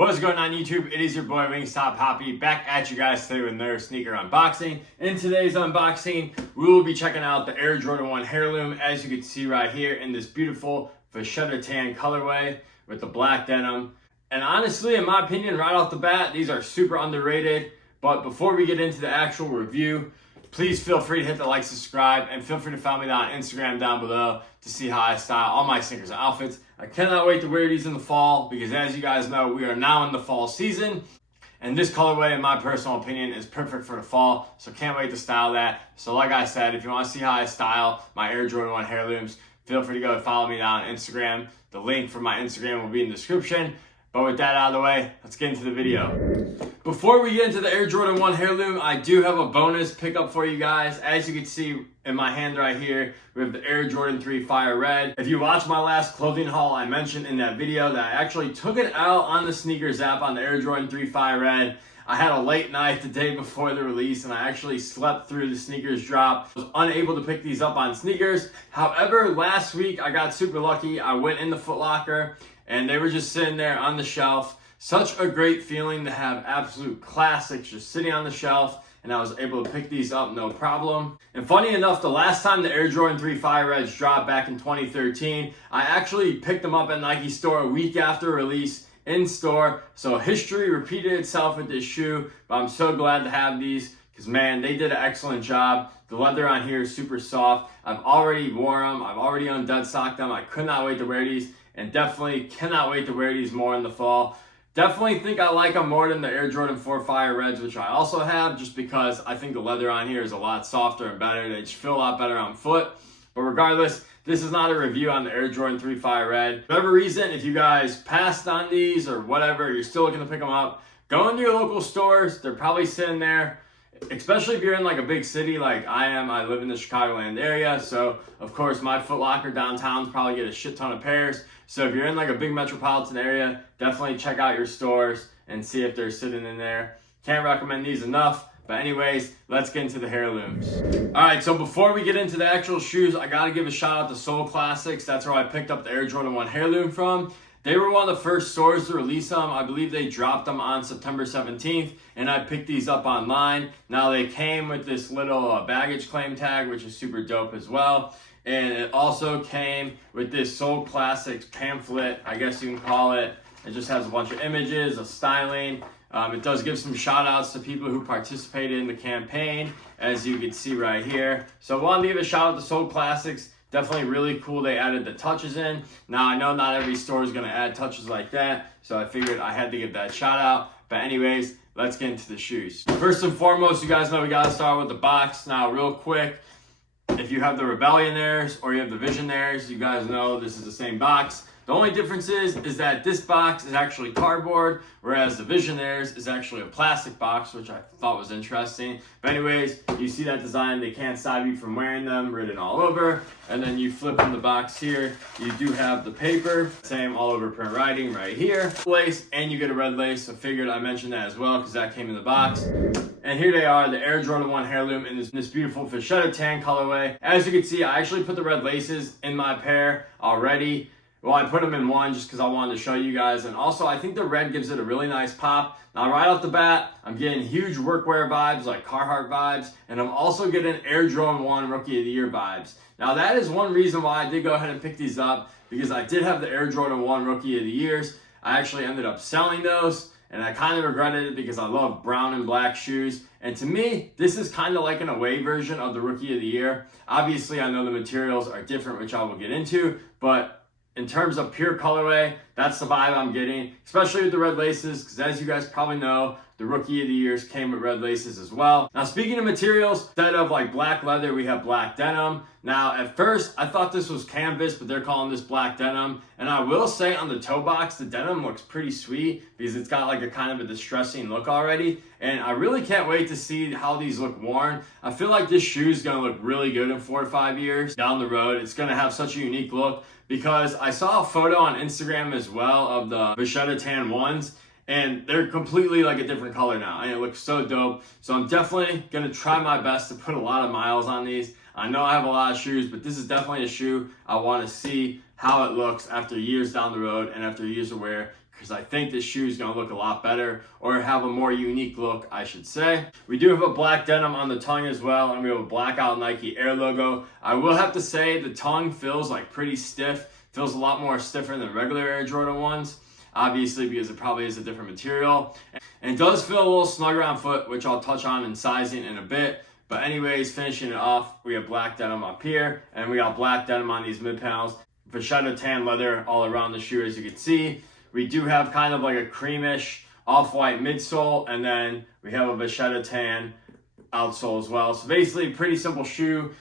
What's going on YouTube? It is your boy Wingstop Hoppy back at you guys today with another sneaker unboxing. In today's unboxing, we will be checking out the Air Jordan 1 Heirloom, as you can see right here in this beautiful fuchsia tan colorway with the black denim. And honestly, in my opinion, right off the bat, these are super underrated. But before we get into the actual review, please feel free to hit the like, subscribe, and feel free to follow me on Instagram down below to see how I style all my sneakers and outfits. I cannot wait to wear these in the fall because, as you guys know, we are now in the fall season. And this colorway, in my personal opinion, is perfect for the fall. So can't wait to style that. So like I said, if you want to see how I style my Air Jordan 1 Heirlooms, feel free to go follow me down on Instagram. The link for my Instagram will be in the description. But with that out of the way, let's get into the video. Before we get into the Air Jordan 1 Heirloom, I do have a bonus pickup for you guys. As you can see in my hand right here, we have the Air Jordan 3 Fire Red. If you watched my last clothing haul, I mentioned in that video that I actually took it out on the sneakers app on the Air Jordan 3 Fire Red. I had a late night the day before the release and I actually slept through the sneakers drop. I was unable to pick these up on sneakers. However, last week I got super lucky. I went in the Foot Locker and they were just sitting there on the shelf. Such a great feeling to have absolute classics just sitting on the shelf, and I was able to pick these up no problem. And funny enough, the last time the Air Jordan 3 Fire Reds dropped back in 2013, I actually picked them up at Nike store a week after release in store. So history repeated itself with this shoe, but I'm so glad to have these because, man, they did an excellent job. The leather on here is super soft. I've already worn them. I've already undead socked them. I could not wait to wear these, and definitely cannot wait to wear these more in the fall. Definitely think I like them more than the Air Jordan 4 Fire Reds, which I also have, just because I think the leather on here is a lot softer and better. They just feel a lot better on foot. But regardless, this is not a review on the Air Jordan 3 Fire Red. For whatever reason, if you guys passed on these or whatever, you're still looking to pick them up, go into your local stores. They're probably sitting there, especially if you're in like a big city like I am. I live in the Chicagoland area, so of course my Foot Locker downtown's probably get a shit ton of pairs. So if you're in like a big metropolitan area, definitely check out your stores and see if they're sitting in there. Can't recommend these enough. But anyways, let's get into the Heirlooms. All right, so before we get into the actual shoes, I gotta give a shout out to Seoul Classics. That's where I picked up the Air Jordan 1 Heirloom from. They were one of the first stores to release them. I believe they dropped them on September 17th, and I picked these up online. Now they came with this little baggage claim tag, which is super dope as well. And it also came with this Seoul Classics pamphlet, I guess you can call it. It just has a bunch of images, of styling. It does give some shout outs to people who participated in the campaign, as you can see right here. So I wanted to give a shout out to Seoul Classics. Definitely really cool they added the touches in. Now I know not every store is going to add touches like that, so I figured I had to give that shout out. But anyways, let's get into the shoes. First and foremost, you guys know we got to start with the box. Now real quick, if you have the Rebellionaires or you have the Visionaires, you guys know this is the same box. The only difference is that this box is actually cardboard, whereas the Visionaires is actually a plastic box, which I thought was interesting. But anyways, you see that design, they can't stop you from wearing them, written all over. And then you flip on the box here, you do have the paper, same all over print writing right here. Lace, and you get a red lace, so figured I mentioned that as well because that came in the box. And here they are, the Air Jordan 1 Heirloom in this beautiful fuchsia tan colorway. As you can see, I actually put the red laces in my pair already. Well, I put them in one just because I wanted to show you guys. And also, I think the red gives it a really nice pop. Now, right off the bat, I'm getting huge workwear vibes, like Carhartt vibes. And I'm also getting Air Jordan 1 Rookie of the Year vibes. Now, that is one reason why I did go ahead and pick these up, because I did have the Air Jordan 1 Rookie of the Years. I actually ended up selling those, and I kind of regretted it because I love brown and black shoes. And to me, this is kind of like an away version of the Rookie of the Year. Obviously, I know the materials are different, which I will get into, but in terms of pure colorway, that's the vibe I'm getting, especially with the red laces, because as you guys probably know, the Rookie of the Years came with red laces as well. Now, speaking of materials, instead of like black leather, we have black denim. Now, at first, I thought this was canvas, but they're calling this black denim. And I will say on the toe box, the denim looks pretty sweet because it's got like a kind of a distressing look already. And I really can't wait to see how these look worn. I feel like this shoe is going to look really good in 4 to 5 years down the road. It's going to have such a unique look because I saw a photo on Instagram as well of the fuchsia tan ones. And they're completely like a different color now, and it looks so dope. So I'm definitely gonna try my best to put a lot of miles on these. I know I have a lot of shoes, but this is definitely a shoe I wanna see how it looks after years down the road and after years of wear. because I think this shoe is going to look a lot better, or have a more unique look, I should say. We do have a black denim on the tongue as well, and we have a blackout Nike Air logo. I will have to say the tongue feels like pretty stiff, feels a lot more stiffer than regular Air Jordan 1s, obviously because it probably is a different material. And it does feel a little snugger on foot, which I'll touch on in sizing in a bit. But anyways, finishing it off, we have black denim up here, and we got black denim on these mid panels. Vachetta tan leather all around the shoe, as you can see. We do have kind of like a creamish off-white midsole, and then we have a Vachetta tan outsole as well. So basically, pretty simple shoe.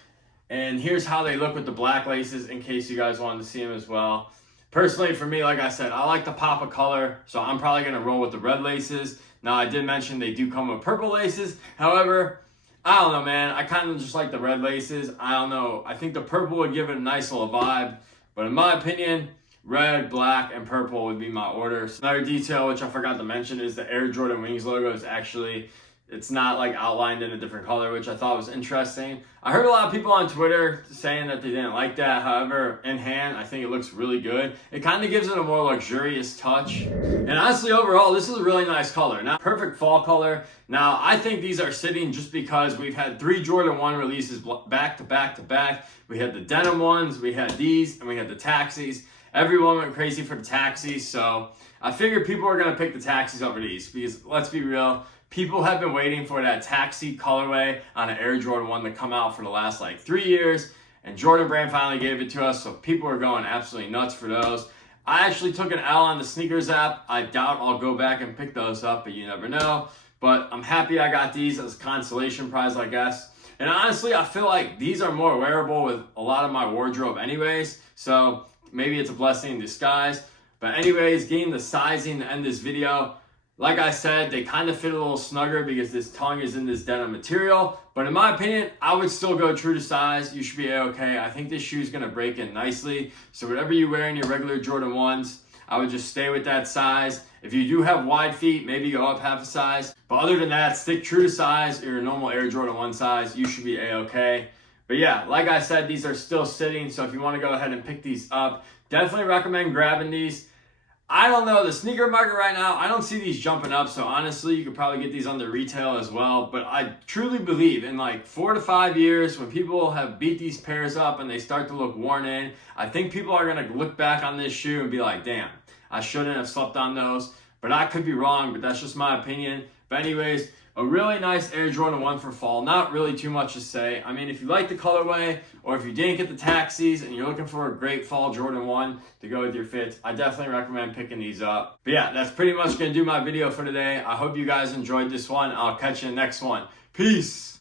And here's how they look with the black laces, in case you guys wanted to see them as well. Personally, for me, like I said, I like the pop of color, so I'm probably going to roll with the red laces. Now, I did mention they do come with purple laces. However, I don't know, man. I kind of just like the red laces. I don't know. I think the purple would give it a nice little vibe. But in my opinion, red, black, and purple would be my order. So another detail, which I forgot to mention, is the Air Jordan Wings logo is actually, it's not like outlined in a different color, which I thought was interesting. I heard a lot of people on Twitter saying that they didn't like that. However, in hand, I think it looks really good. It kind of gives it a more luxurious touch. And honestly, overall, this is a really nice color. Not perfect fall color. Now, I think these are sitting just because we've had 3 Jordan 1 releases back to back to back. We had the denim ones, we had these, and we had the taxis. Everyone went crazy for the taxis, so I figured people were going to pick the taxis over these because, let's be real, people have been waiting for that taxi colorway on an Air Jordan 1 to come out for the last like 3 years, and Jordan Brand finally gave it to us, so people are going absolutely nuts for those. I actually took an L on the sneakers app. I doubt I'll go back and pick those up, but you never know. But I'm happy I got these as a consolation prize, I guess. And honestly, I feel like these are more wearable with a lot of my wardrobe anyways, so maybe it's a blessing in disguise. But anyways, getting the sizing to end this video, like I said, they kind of fit a little snugger because this tongue is in this denim material. But in my opinion, I would still go true to size. You should be okay. I think this shoe is going to break in nicely. So whatever you wear in your regular Jordan 1s, I would just stay with that size. If you do have wide feet, maybe go up half a size. But other than that, stick true to size, your normal Air Jordan 1 size. You should be a-okay. But yeah, like I said, these are still sitting. So if you want to go ahead and pick these up, definitely recommend grabbing these. I don't know, the sneaker market right now, I don't see these jumping up. So honestly, you could probably get these on the retail as well. But I truly believe in like 4 to 5 years, when people have beat these pairs up and they start to look worn in, I think people are going to look back on this shoe and be like, damn, I shouldn't have slept on those. But I could be wrong, but that's just my opinion. But anyways, a really nice Air Jordan 1 for fall. Not really too much to say. I mean, if you like the colorway, or if you didn't get the taxis and you're looking for a great fall Jordan 1 to go with your fits, I definitely recommend picking these up. But yeah, that's pretty much going to do my video for today. I hope you guys enjoyed this one. I'll catch you in the next one. Peace!